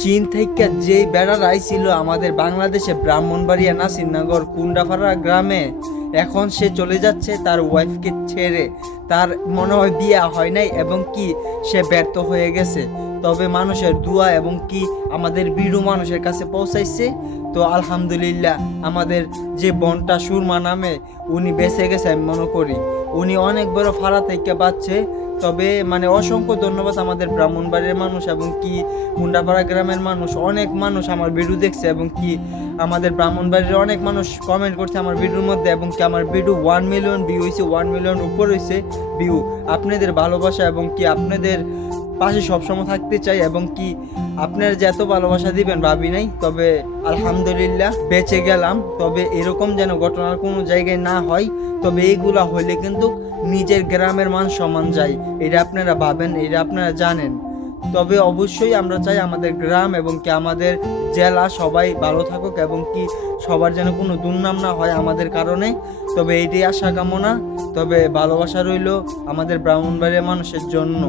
চীন থেকে যেই বেড়ারা আইছিল আমাদের বাংলাদেশে ব্রাহ্মণবাড়িয়া নাসিরনগর কুন্ডাপাড়া গ্রামে, এখন সে চলে যাচ্ছে তার ওয়াইফকে ছেড়ে। তার মনে হয় বিয়ে হয় নাই এবং কি সে ব্যর্থ হয়ে গেছে। তবে মানুষের দোয়া এবং কি আমাদের বিড়ু মানুষের কাছে পৌঁছাইছে। তো আলহামদুলিল্লাহ, আমাদের যে বোনটা সুরমা নামে, উনি বেঁচে গেছে আমি মনে করি। উনি অনেক বড় ফাড়া থেকে বাঁচছে। তবে মানে অসংখ্য ধন্যবাদ আমাদের ব্রাহ্মণবাড়ির মানুষ এবং কি কুন্ডাপাড়া গ্রামের মানুষ। অনেক মানুষ আমার ভিডিও দেখছে এবং কি আমাদের ব্রাহ্মণবাড়ির অনেক মানুষ কমেন্ট করছে আমার ভিডিওর মধ্যে, এবং কি আমার ভিডিও 1 মিলিয়ন ভিউ হয়েছে, 1 মিলিয়ন উপর হয়েছে ভিউ। আপনাদের ভালোবাসা এবং কি আপনাদের পাশে সবসময় থাকতে চাই, এবং কি আপনারা যে এত ভালোবাসা দিবেন ভাবি নাই। তবে আলহামদুলিল্লাহ বেঁচে গেলাম। তবে এরকম যেন ঘটনার কোনো জায়গায় না হয়। তবে এইগুলা হইলে কিন্তু নিজের গ্রামের মান সম্মান যায়, এটা আপনারা ভাবেন, এটা আপনারা জানেন। তবে অবশ্যই আমরা চাই আমাদের গ্রাম এবং কি আমাদের জেলা সবাই ভালো থাকুক এবং কি সবার যেন কোনো দুর্নাম না হয় আমাদের কারণে। তবে এইটাই আশা কামনা। তবে ভালোবাসা রইল আমাদের ব্রাহ্মণবাড়িয়া মানুষের জন্য।